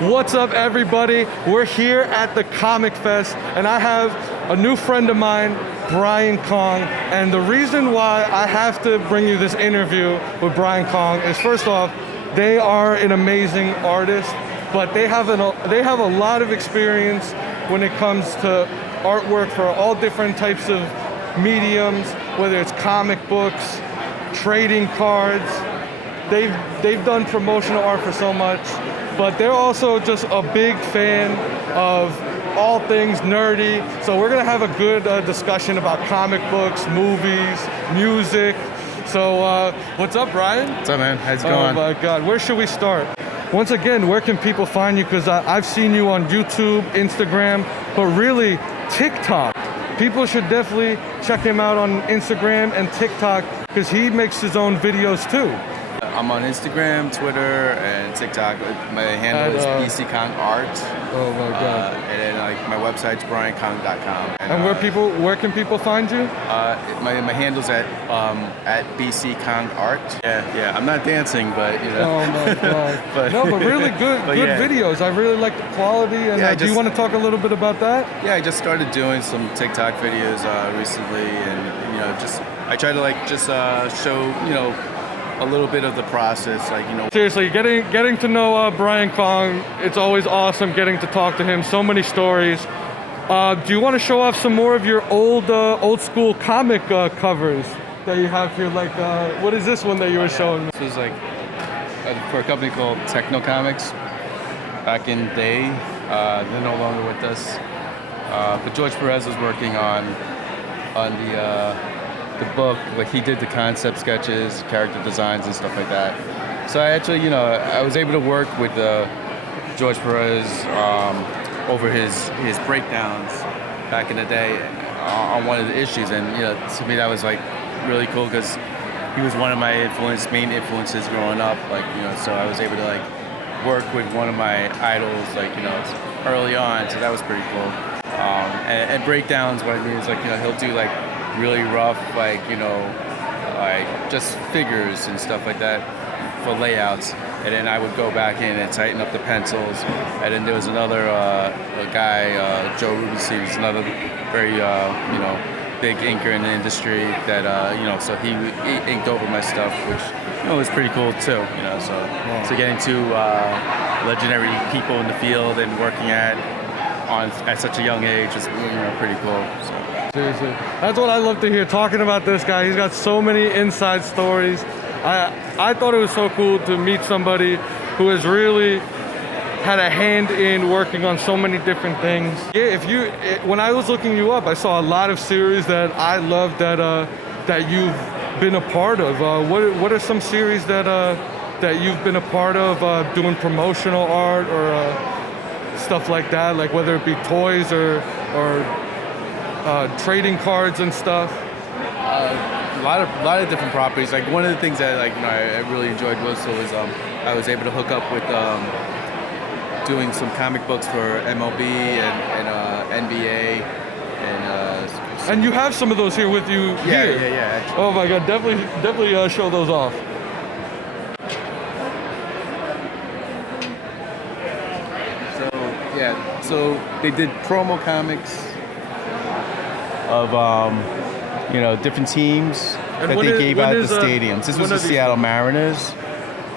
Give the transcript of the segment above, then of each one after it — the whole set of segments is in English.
What's up, everybody? We're here at the Comic Fest, and I have a new friend of mine, Brian Kong. And the reason why I have to bring you this interview with Brian Kong is, first off, they are an amazing artist, but they have a lot of experience when it comes to artwork for all different types of mediums, whether it's comic books, trading cards. They've done promotional art for so much, but they're also just a big fan of all things nerdy. So we're gonna have a good discussion about comic books, movies, music. So what's up, Brian? What's up, man? How's it going? Oh my God, where should we start? Once again, where can people find you? Because I've seen you on YouTube, Instagram, but really TikTok. People should definitely check him out on Instagram and TikTok because he makes his own videos too. I'm on Instagram, Twitter, and TikTok. My handle is BCKongArt. Oh my God. And then my website's briankong.com. And where can people find you? My handle's at BCKongArt. Yeah. I'm not dancing, but you know. Oh my God. but really good videos. I really like the quality. And do you want to talk a little bit about that? Yeah, I just started doing some TikTok videos recently, and I try to show a little bit of the process, Seriously, getting to know Brian Kong, it's always awesome getting to talk to him. So many stories. Do you want to show off some more of your old school comic covers that you have here? Like, what is this one that you were showing me? This was for a company called Techno Comics back in the day. They're no longer with us. But George Perez was working on the book. Like, he did the concept sketches, character designs, and stuff like that. So I actually, I was able to work with George Perez over his breakdowns back in the day on one of the issues, and to me that was really cool because he was one of my main influences growing up. So I was able to work with one of my idols, early on. So that was pretty cool. And breakdowns, what I mean is he'll do really rough, just figures and stuff like that for layouts, and then I would go back in and tighten up the pencils. And then there was another guy, Joe Rubenstein, who's another very big inker in the industry that so he inked over my stuff, which was pretty cool too. So getting to legendary people in the field and working at such a young age is pretty cool. So. Seriously. That's what I love to hear, talking about this guy. He's got so many inside stories. I thought it was so cool to meet somebody who has really had a hand in working on so many different things. Yeah, when I was looking you up, I saw a lot of series that I love that you've been a part of. What are some series that you've been a part of, doing promotional art or stuff like that, like whether it be toys or trading cards and stuff? A lot of different properties. One of the things that I really enjoyed most was I was able to hook up with doing some comic books for MLB and NBA and you have some of those here with you here. Yeah. Actually. Oh my God, definitely show those off. So they did promo comics of different teams that they gave out at the stadiums. This was the Seattle Mariners,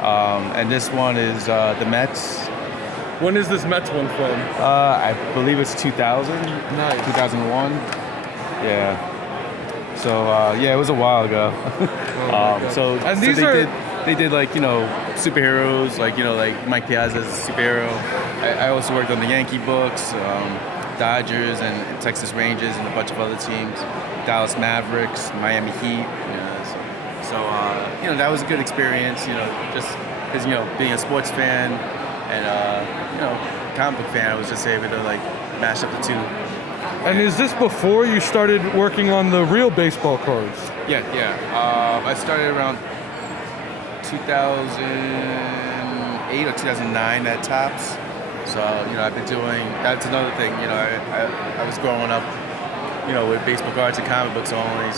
and this one is the Mets. When is this Mets one from? I believe it's 2000. Nice. 2001. Yeah. So it was a while ago. They did superheroes, like Mike Piazza's superhero. I also worked on the Yankee books, Dodgers and Texas Rangers and a bunch of other teams, Dallas Mavericks, Miami Heat. So that was a good experience. Just because being a sports fan and comic book fan, I was just able to mash up the two. And is this before you started working on the real baseball cards? Yeah. I started around 2008 or 2009 at Tops. So I've been doing. That's another thing. I was growing up with baseball cards and comic books only,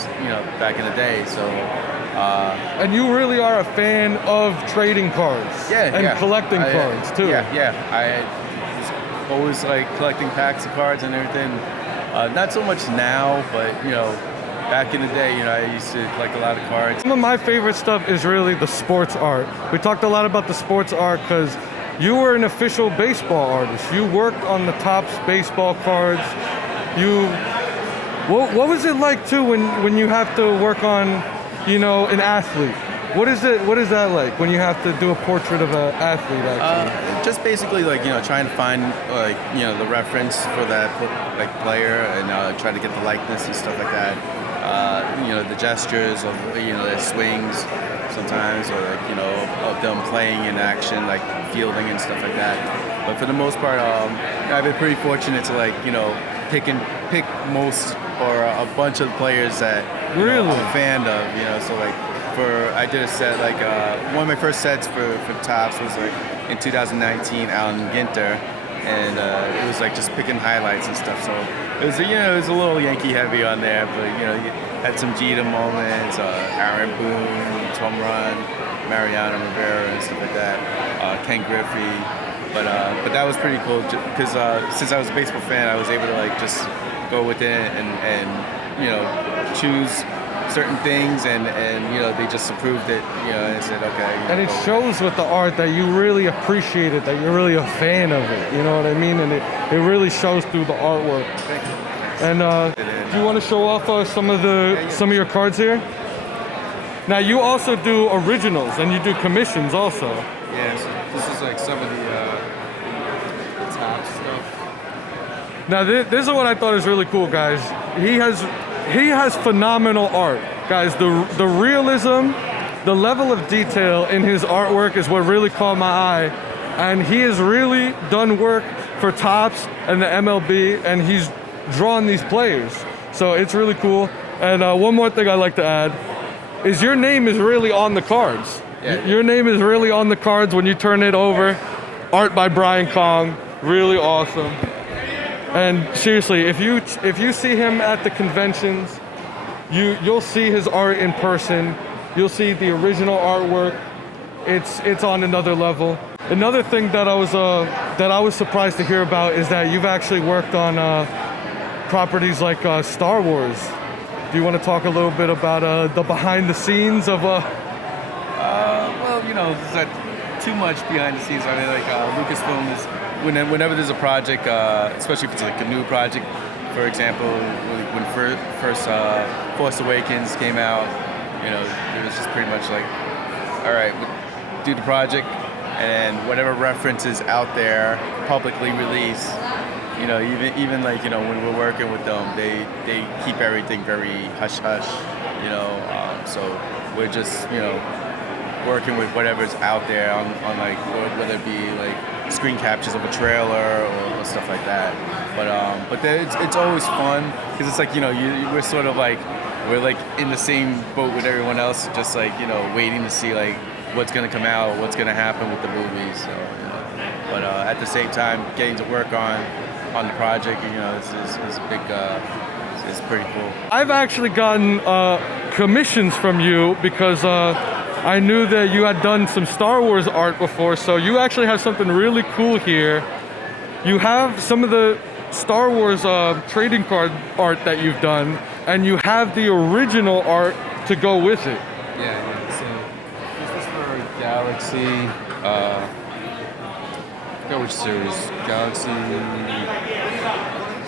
back in the day. So. And you really are a fan of trading cards and collecting cards too. Yeah. I was always like collecting packs of cards and everything. Not so much now, but back in the day, I used to collect a lot of cards. Some of my favorite stuff is really the sports art. We talked a lot about the sports art because you were an official baseball artist. You worked on the Topps baseball cards. What was it like too when you have to work on, an athlete? What is that like when you have to do a portrait of an athlete actually? Just basically trying to find the reference for that player and try to get the likeness and stuff like that. The gestures of their swings sometimes, or of them playing in action, like fielding and stuff like that. But for the most part, I've been pretty fortunate to pick most or a bunch of players that I'm a fan of. So I did a set one of my first sets for Topps was in 2019, Alan Ginter, and it was just picking highlights and stuff. So it was it was a little Yankee heavy on there, but you had some Jeter moments, Aaron Boone, home run, Mariano Rivera and stuff like that, Ken Griffey. But that was pretty cool because since I was a baseball fan, I was able to just go within and choose certain things and they just approved it, and said okay. And it shows with the art that you really appreciate it, that you're really a fan of it. You know what I mean? And it really shows through the artwork. Thank you. And do you want to show off some of your cards here? Now you also do originals and you do commissions also. Yeah, so this is some of the top stuff. Now this is what I thought is really cool, guys. He has phenomenal art, guys. The realism, the level of detail in his artwork is what really caught my eye, and he has really done work for Topps and the MLB, and he's drawn these players. So it's really cool. And one more thing I'd like to add is your name is really on the cards. Yeah. Your name is really on the cards when you turn it over. Art by Brian Kong, really awesome. And seriously, if you see him at the conventions, you'll see his art in person. You'll see the original artwork. It's on another level. Another thing that I was surprised to hear about is that you've actually worked on properties like Star Wars. Do you want to talk a little bit about the behind the scenes of? Well, there's not too much behind the scenes. I mean, Lucasfilm is whenever there's a project, especially if it's a new project. For example, when first Force Awakens came out, it was just pretty much all right, we'll do the project, and whatever references out there publicly release. Even when we're working with them, they keep everything very hush hush. So we're just working with whatever's out there on whether it be screen captures of a trailer or stuff like that. But it's always fun because it's we're sort of we're in the same boat with everyone else, just waiting to see what's gonna come out, what's gonna happen with the movies. So, but at the same time, getting to work on the project, is big. It's pretty cool. I've actually gotten commissions from you because I knew that you had done some Star Wars art before, so you actually have something really cool here. You have some of the Star Wars trading card art that you've done, and you have the original art to go with it. Yeah. So this is for Galaxy. I forgot which series. Galaxy.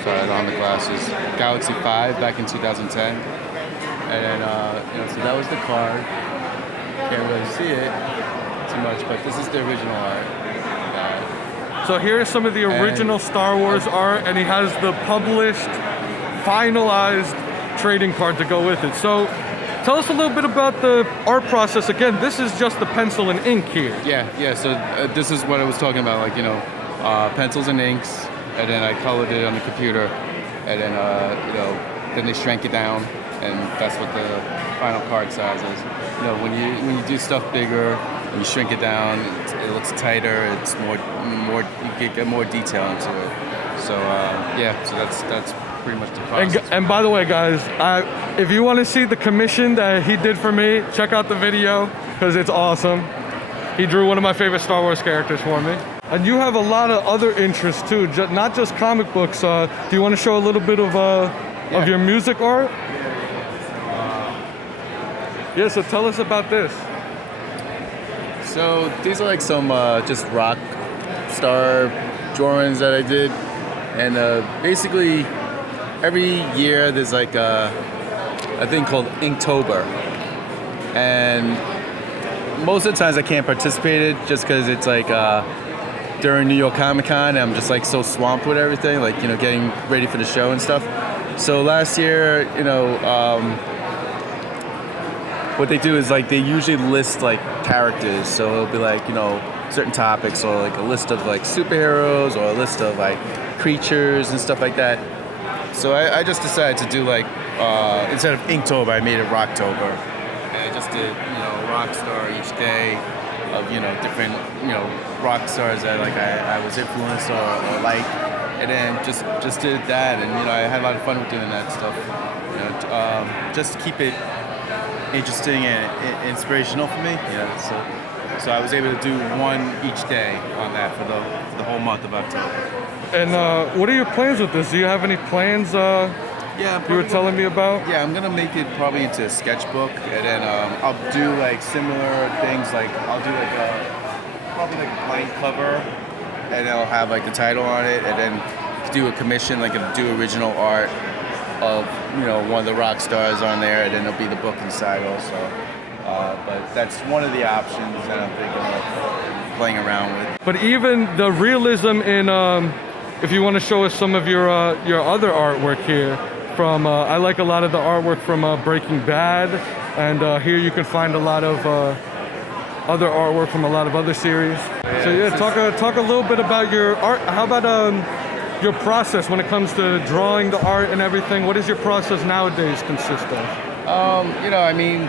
Sorry, I don't have the glasses. Galaxy 5 back in 2010, and then so that was the card. Can't really see it too much, but this is the original art. So here's some of the original Star Wars art, and he has the published, finalized trading card to go with it. So tell us a little bit about the art process. Again, this is just the pencil and ink here. Yeah. So this is what I was talking about, pencils and inks, and then I colored it on the computer, and then then they shrank it down, and that's what the final card size is. When you do stuff bigger, when you shrink it down, it looks tighter. It's more you get more detail into it. So so that's pretty much the And, process. and by the way, guys, if you want to see the commission that he did for me, check out the video because it's awesome. He drew one of my favorite Star Wars characters for me. And you have a lot of other interests too, not just comic books. Do you want to show a little bit of your music art? Yeah, so tell us about this. So these are like some just rock star drawings that I did, and basically every year there's like a thing called Inktober, and most of the times I can't participate in it just because it's like during New York Comic Con, I'm just like so swamped with everything, like, you know, getting ready for the show and stuff. So last year, you know, what they do is like they usually list like characters, so it'll be like, you know, certain topics, or like a list of like superheroes, or a list of like creatures and stuff like that. So I just decided to do like instead of Inktober, I made it Rocktober, and I just did, you know, rock star each day of, you know, different, you know, rock stars that like I was influenced or like, and then just did that, and you know, I had a lot of fun with doing that stuff, you know, just to keep it interesting and inspirational for me. Yeah, so I was able to do one each day on that for the whole month of October. And what are your plans with this? Do you have any plans Yeah, you were telling me about? Yeah, I'm gonna make it probably into a sketchbook, and then I'll do like similar things. Like I'll do like probably like a blank cover, and I'll have like the title on it, and then do a commission, like do original art of, you know, one of the rock stars on there, and then there'll be the book inside also. But that's one of the options that I'm thinking of playing around with. But even the realism in, if you want to show us some of your other artwork here, from I like a lot of the artwork from Breaking Bad, and here you can find a lot of other artwork from a lot of other series. So yeah, talk a little bit about your art. How about your process when it comes to drawing the art and everything? What does your process nowadays consist of? You know, I mean,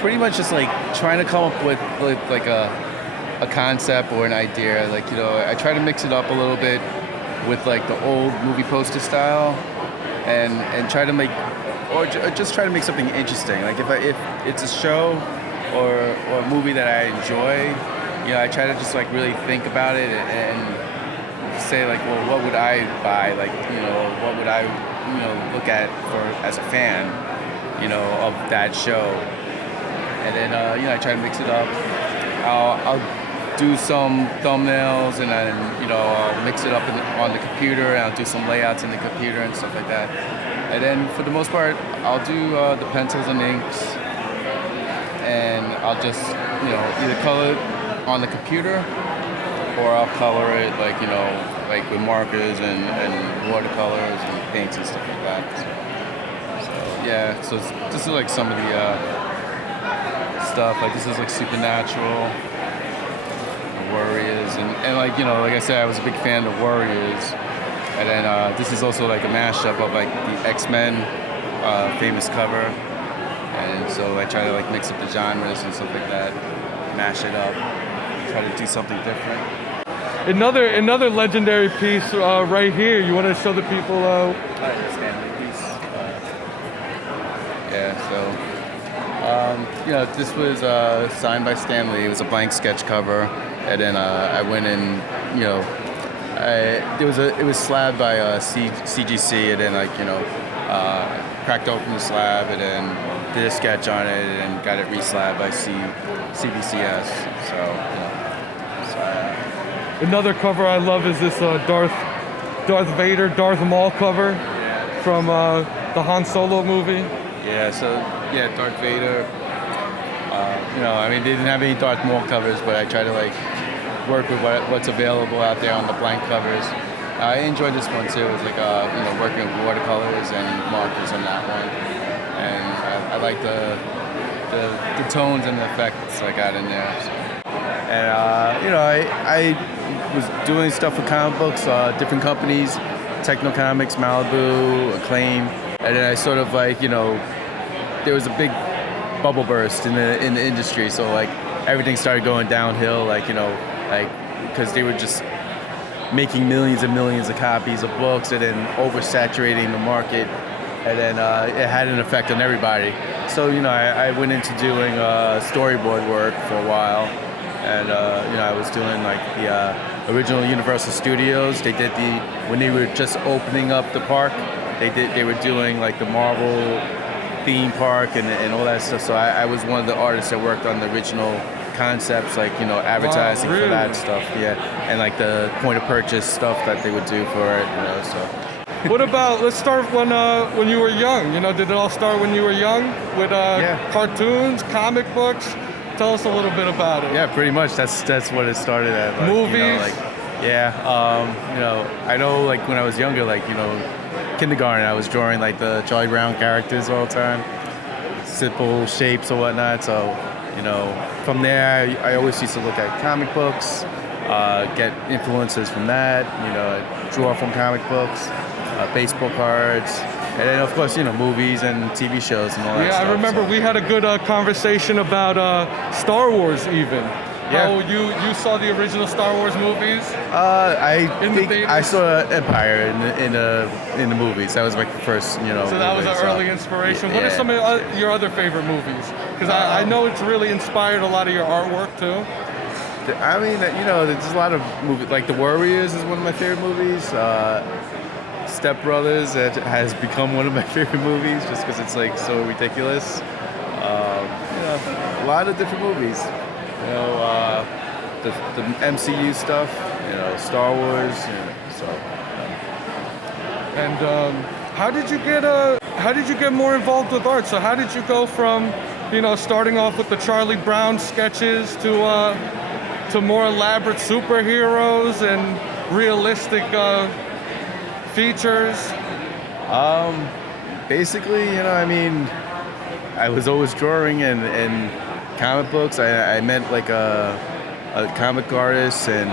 pretty much just like trying to come up with like a concept or an idea. Like, you know, I try to mix it up a little bit with like the old movie poster style, and try to make, or just try to make something interesting. Like if it's a show or a movie that I enjoy, you know, I try to just like really think about it and say like, well, what would I buy? Like, you know, what would I, you know, look at for as a fan, you know, of that show. And then, you know, I try to mix it up. I'll do some thumbnails, and then, you know, I'll mix it up on the computer, and I'll do some layouts in the computer and stuff like that. And then for the most part, I'll do the pencils and inks, and I'll just, you know, either color it on the computer, or I'll color it like, you know, like with markers and watercolors and paints and stuff like that. So yeah, so this is like some of the stuff. Like this is like Supernatural, the Warriors, and like, you know, like I said, I was a big fan of Warriors. And then this is also like a mashup of like the X-Men famous cover. And so I try to like mix up the genres and stuff like that, mash it up, try to do something different. Another legendary piece right here. You want to show the people? Stanley piece. Yeah, so you know, this was signed by Stanley. It was a blank sketch cover, and then I went and, you know, it was slabbed by CGC, and then like, you know, cracked open the slab, and then did a sketch on it, and got it re-slabbed by CBCS. So, you know. Another cover I love is this Darth Vader, Darth Maul cover from the Han Solo movie. Yeah, so yeah, Darth Vader. You know, I mean, they didn't have any Darth Maul covers, but I try to like work with what's available out there on the blank covers. I enjoyed this one too. It was like you know, working with watercolors and markers on that one, and I like the tones and the effects I got in there. So. And you know, I was doing stuff with comic books, different companies, Techno Comics, Malibu, Acclaim, and then I sort of like, you know, there was a big bubble burst in the industry, so like everything started going downhill, like, you know, like because they were just making millions and millions of copies of books and then oversaturating the market. And then it had an effect on everybody. So, I went into doing storyboard work for a while. And, I was doing like the original Universal Studios. They did when they were just opening up the park, they were doing like the Marvel theme park and all that stuff. So I was one of the artists that worked on the original concepts, like, advertising for that stuff. Yeah. And like the point of purchase stuff that they would do for it, so. What about, let's start when you were young. Did it all start when you were young with cartoons, comic books? Tell us a little bit about it. Yeah, pretty much. That's what it started at. Like, movies? I know like when I was younger, like, kindergarten, I was drawing like the Charlie Brown characters all the time, simple shapes or whatnot. So, from there, I always used to look at comic books, get influences from that, draw from comic books. Baseball cards, and then of course movies and TV shows and all that stuff. Yeah, I remember we had a good conversation about Star Wars even. Yeah. How you saw the original Star Wars movies? I saw Empire in the movies. That was my first, So that was an early inspiration. What are some of your other favorite movies? Because I know it's really inspired a lot of your artwork too. I mean, there's a lot of movies. Like The Warriors is one of my favorite movies. Step Brothers has become one of my favorite movies just because it's like so ridiculous. A lot of different movies. The MCU stuff. Star Wars. So. And how did you get more involved with art? So how did you go from starting off with the Charlie Brown sketches to more elaborate superheroes and realistic features? Basically, I was always drawing and comic books. I met like a comic artist, and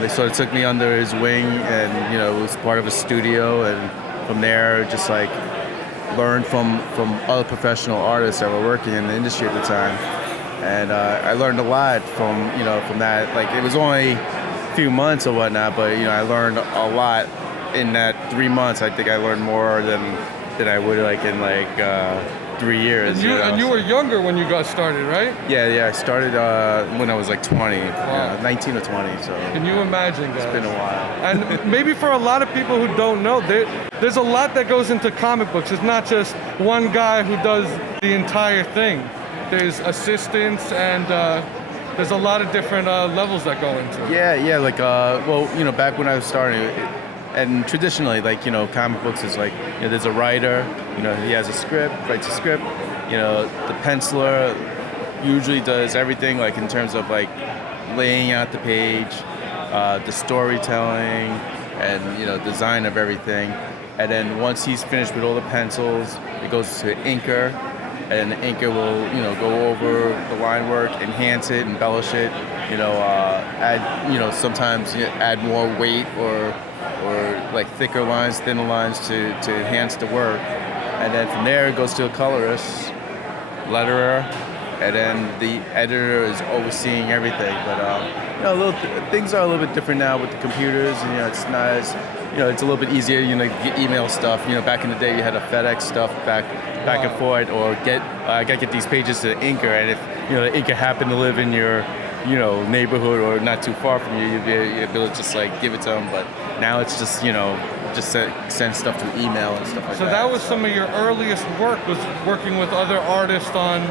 they sort of took me under his wing, and it was part of a studio, and from there just like learned from other professional artists that were working in the industry at the time, and I learned a lot from that. Like it was only a few months or whatnot, but I learned a lot. In that 3 months, I think I learned more than I would like in 3 years. And you were younger when you got started, right? Yeah. I started when I was like 20, 19 or 20. So can you imagine, guys? It's been a while. And maybe for a lot of people who don't know, there's a lot that goes into comic books. It's not just one guy who does the entire thing. There's assistants and there's a lot of different levels that go into it. Yeah. Like back when I was starting. And traditionally, comic books is like, there's a writer, he has a script, writes a script, the penciler usually does everything, like in terms of like laying out the page, the storytelling, and, design of everything. And then once he's finished with all the pencils, it goes to inker, and the inker will, go over the line work, enhance it, embellish it, add, sometimes add more weight or like thicker lines, thinner lines to enhance the work. And then from there it goes to a colorist, letterer, and then the editor is overseeing everything. But things are a little bit different now with the computers, and it's not as it's a little bit easier. Get email stuff. Back in the day you had to FedEx stuff back and forth, or I gotta get these pages to the inker, and if the inker happened to live in your neighborhood or not too far from you, you'd be able to just like give it to them. But now it's just send stuff through email and stuff like that. So that was some of your earliest work, was working with other artists on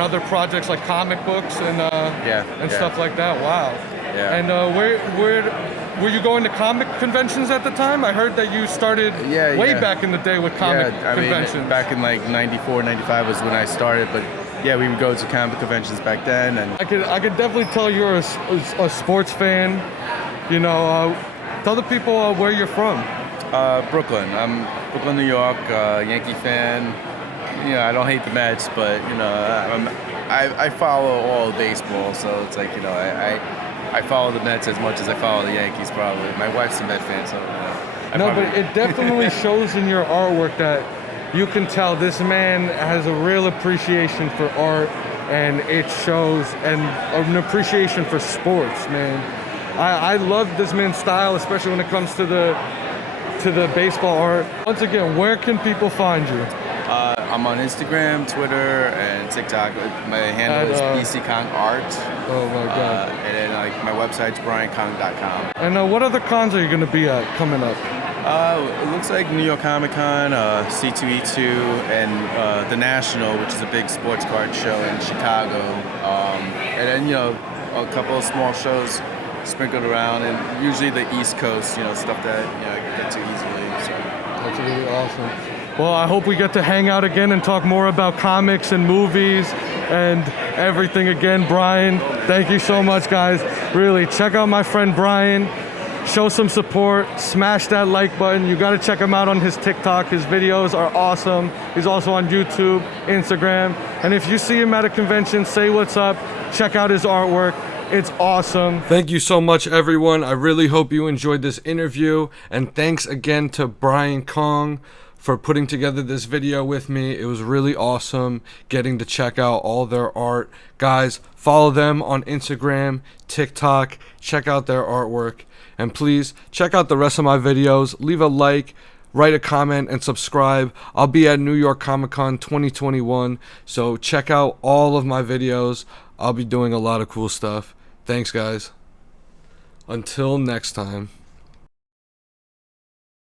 other projects like comic books and stuff like that. Wow. Yeah. And where were you going to comic conventions at the time? I heard that you started way back in the day with comic conventions. Mean, back in like 94, 95 was when I started, but yeah, we would go to comic conventions back then. And I could definitely tell you're a sports fan. Tell the people where you're from. Brooklyn. I'm Brooklyn, New York, Yankee fan. I don't hate the Mets, but I follow all baseball, so it's like I follow the Mets as much as I follow the Yankees. Probably my wife's a Met fan, so but it definitely shows in your artwork that you can tell this man has a real appreciation for art, and it shows, and an appreciation for sports, man. I love this man's style, especially when it comes to the baseball art. Once again, where can people find you? I'm on Instagram, Twitter, and TikTok. My handle is bckongart. Oh my god. And then like my website's briankong.com. And what other cons are you going to be at coming up? It looks like New York Comic Con, C2E2, and the National, which is a big sports card show in Chicago. And then, you know, a couple of small shows sprinkled around, and usually the East Coast, you know, stuff that, you know, I can get to easily. So. That's really awesome. Well, I hope we get to hang out again and talk more about comics and movies and everything again. Brian, thank you so much, guys. Really, check out my friend Brian. Show some support, smash that like button. You gotta check him out on his TikTok. His videos are awesome. He's also on YouTube, Instagram. And if you see him at a convention, say what's up, check out his artwork. It's awesome. Thank you so much, everyone. I really hope you enjoyed this interview. And thanks again to Brian Kong for putting together this video with me. It was really awesome getting to check out all their art. Guys, follow them on Instagram, TikTok, check out their artwork. And please check out the rest of my videos. Leave a like, write a comment, and subscribe. I'll be at New York Comic Con 2021, so check out all of my videos. I'll be doing a lot of cool stuff. Thanks, guys. Until next time.